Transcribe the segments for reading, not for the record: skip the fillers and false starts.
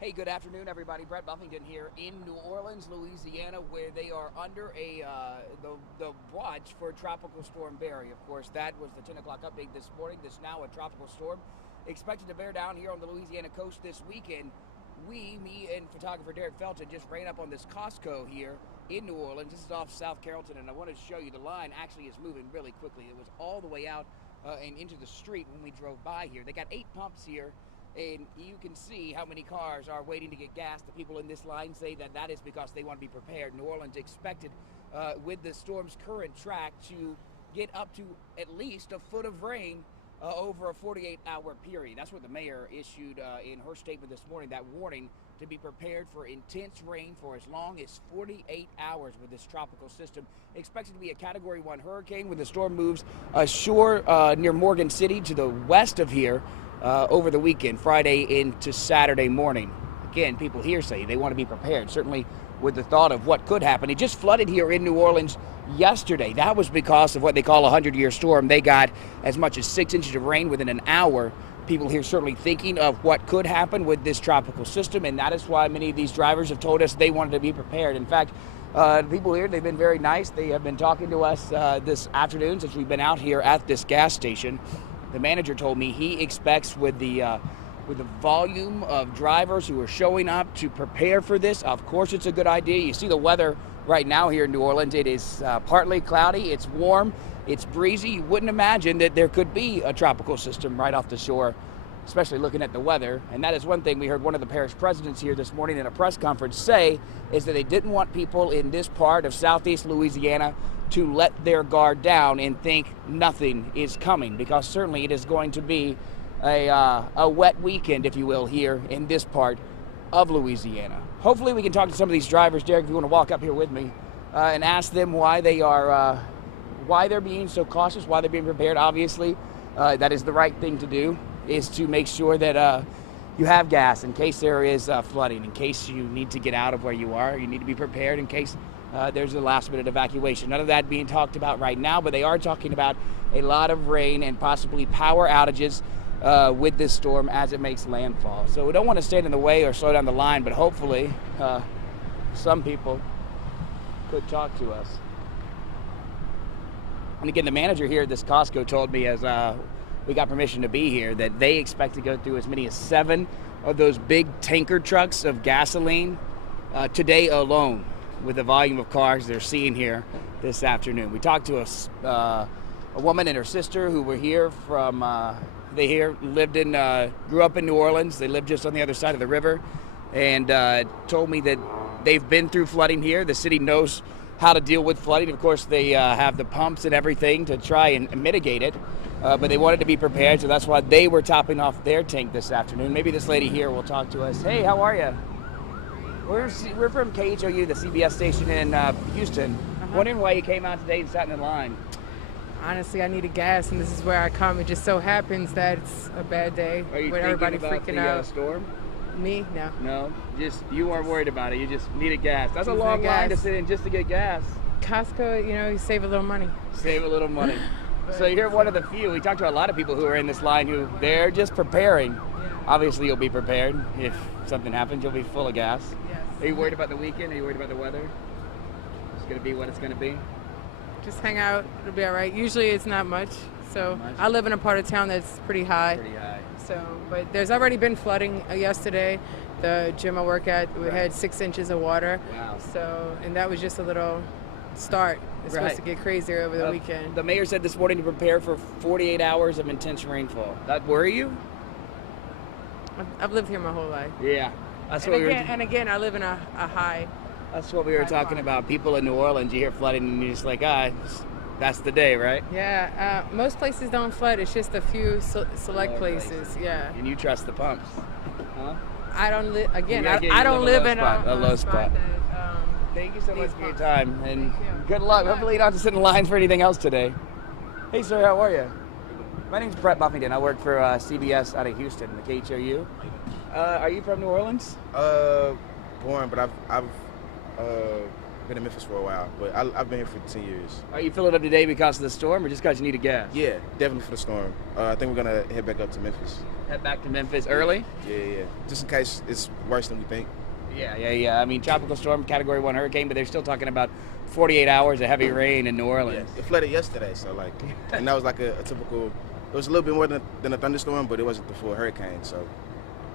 Hey, good afternoon, everybody. Brett Buffington here in New Orleans, Louisiana, where they are under the watch for Tropical Storm Barry. Of course, that was the 10 o'clock update this morning. This now a tropical storm expected to bear down here on the Louisiana coast this weekend. Me and photographer Derek Felton just ran up on this Costco here in New Orleans. This is off South Carrollton, and I wanted to show you the line actually is moving really quickly. It was all the way out and into the street when we drove by here. They got 8 pumps here. And you can see how many cars are waiting to get gas. The people in this line say that is because they want to be prepared. New Orleans expected, with the storm's current track, to get up to at least a foot of rain over a 48-hour period. That's what the mayor issued in her statement this morning, that warning to be prepared for intense rain for as long as 48 hours with this tropical system. Expected to be a Category 1 hurricane when the storm moves ashore near Morgan City to the west of here. Over the weekend, Friday into Saturday morning. Again, people here say they want to be prepared, certainly with the thought of what could happen. It just flooded here in New Orleans yesterday. That was because of what they call a 100-year storm. They got as much as 6 inches of rain within an hour. People here certainly thinking of what could happen with this tropical system, and that is why many of these drivers have told us they wanted to be prepared. In fact, people here, they've been very nice. They have been talking to us this afternoon since we've been out here at this gas station. The manager told me he expects with the volume of drivers who are showing up to prepare for this, of course it's a good idea. You see the weather right now here in New Orleans. It is partly cloudy, it's warm, it's breezy. You wouldn't imagine that there could be a tropical system right off the shore, especially looking at the weather. And that is one thing we heard one of the parish presidents here this morning in a press conference say, is that they didn't want people in this part of southeast Louisiana to let their guard down and think nothing is coming, because certainly it is going to be a wet weekend, if you will, here in this part of Louisiana. Hopefully we can talk to some of these drivers. Derek, if you want to walk up here with me and ask them why they're being so cautious, why they're being prepared. Obviously, that is the right thing to do, is to make sure that you have gas in case there is flooding, in case you need to get out of where you are. You need to be prepared in case there's a last-minute evacuation. None of that being talked about right now, but they are talking about a lot of rain and possibly power outages with this storm as it makes landfall. So we don't want to stand in the way or slow down the line, but hopefully some people could talk to us. And again, the manager here at this Costco told me, as we got permission to be here, that they expect to go through as many as 7 of those big tanker trucks of gasoline today alone, with the volume of cars they're seeing here this afternoon. We talked to a woman and her sister who were here from, grew up in New Orleans. They lived just on the other side of the river, and told me that they've been through flooding here. The city knows how to deal with flooding. Of course, they have the pumps and everything to try and mitigate it, but they wanted to be prepared, so that's why they were topping off their tank this afternoon. Maybe this lady here will talk to us. Hey, how are you? We're from KHOU, the CBS station in Houston. Wondering why you came out today and sat in the line. Honestly, I needed gas, and this is where I come. It just so happens that it's a bad day with everybody freaking out. Storm? Me? No. No, just you weren't worried about it. You just needed gas. That's a long line to sit in just to get gas. Costco, you save a little money. Save a little money. So you're one of the few. We talked to a lot of people who are in this line who they're just preparing. Yeah. Obviously, you'll be prepared. If something happens, you'll be full of gas. Yes. Are you worried about the weekend? Are you worried about the weather? It's going to be what it's going to be? Just hang out. It'll be all right. Usually it's not much. So I live in a part of town that's pretty high. So, but there's already been flooding yesterday. The gym I work at, we had 6 inches of water. Wow. So, and that was just a little start. It's supposed to get crazier over the weekend. The mayor said this morning to prepare for 48 hours of intense rainfall. That worry you? I've lived here my whole life. Yeah. And again, I live in a high. That's what we were talking about. People in New Orleans, you hear flooding and you're just like, that's the day, right? Yeah. Most places don't flood. It's just a few select places. Yeah. And you trust the pumps, huh? I don't live. Again, I don't live in a low spot. Thank you so much for your time, and good luck. Hopefully you don't have to sit in lines for anything else today. Hey, sir, how are you? My name's Brett Buffington. I work for CBS out of Houston, the KHOU. Are you from New Orleans? Born, but I've been in Memphis for a while, but I've been here for 10 years. Are you filling up today because of the storm or just because you needed gas? Yeah, definitely for the storm. I think we're going to head back up to Memphis. Head back to Memphis early? Yeah. Just in case it's worse than we think. Yeah. I mean, tropical storm, Category 1 hurricane, but they're still talking about 48 hours of heavy rain in New Orleans. Yeah, it flooded yesterday, so and that was like a typical, it was a little bit more than a thunderstorm, but it wasn't the full hurricane, so.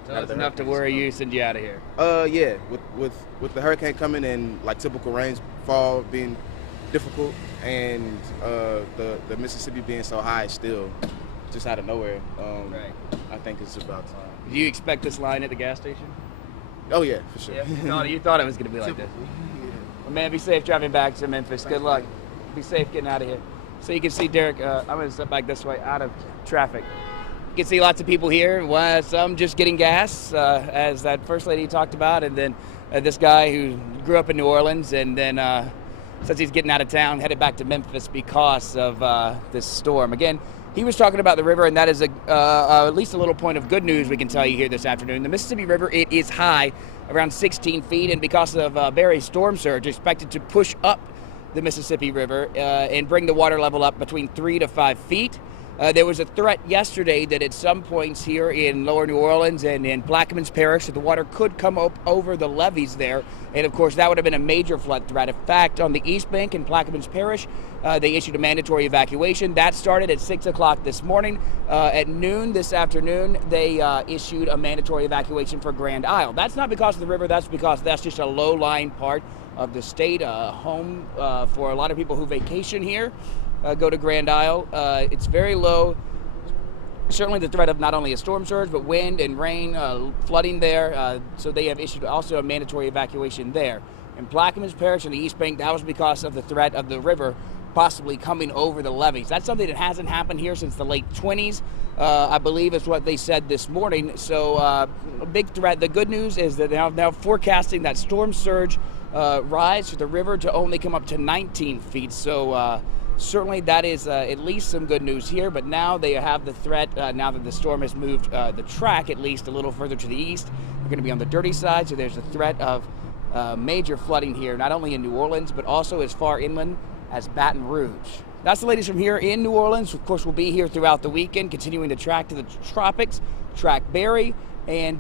That's enough to worry you, send you out of here. Yeah, with the hurricane coming and like typical rainfall being difficult, and the Mississippi being so high still, just out of nowhere. Right. I think it's about time. Do you expect this line at the gas station? Oh yeah, for sure. Yeah. No, you thought it was going to be like this. Well, man, be safe driving back to Memphis. Good luck. Be safe getting out of here. So you can see Derek. I'm going to step back this way out of traffic. You can see lots of people here, some just getting gas, as that first lady talked about, and then this guy who grew up in New Orleans and then says he's getting out of town, headed back to Memphis because of this storm. Again, he was talking about the river, and that is at least a little point of good news we can tell you here this afternoon. The Mississippi River, it is high, around 16 feet, and because of Barry's storm surge, expected to push up the Mississippi River and bring the water level up between 3 to 5 feet. There was a threat yesterday that at some points here in lower New Orleans and in Plaquemines Parish that the water could come up over the levees there. And, of course, that would have been a major flood threat. In fact, on the East Bank in Plaquemines Parish, they issued a mandatory evacuation. That started at 6 o'clock this morning. At noon this afternoon, they issued a mandatory evacuation for Grand Isle. That's not because of the river. That's because that's just a low-lying part of the state, home for a lot of people who vacation here. Go to Grand Isle. It's very low. Certainly the threat of not only a storm surge, but wind and rain, flooding there. So they have issued also a mandatory evacuation there. In Plaquemines Parish and the East Bank, that was because of the threat of the river possibly coming over the levees. That's something that hasn't happened here since the late 20s, I believe is what they said this morning. So a big threat. The good news is that they're now forecasting that storm surge rise for the river to only come up to 19 feet. So certainly that is at least some good news here, but now they have the threat, now that the storm has moved the track at least a little further to the east. They're going to be on the dirty side, so there's a threat of major flooding here, not only in New Orleans, but also as far inland as Baton Rouge. That's the latest from here in New Orleans. Of course, we'll be here throughout the weekend, continuing to track to the tropics, track Barry, and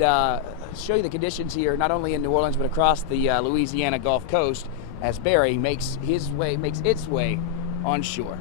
show you the conditions here, not only in New Orleans, but across the Louisiana Gulf Coast as Barry makes its way on shore.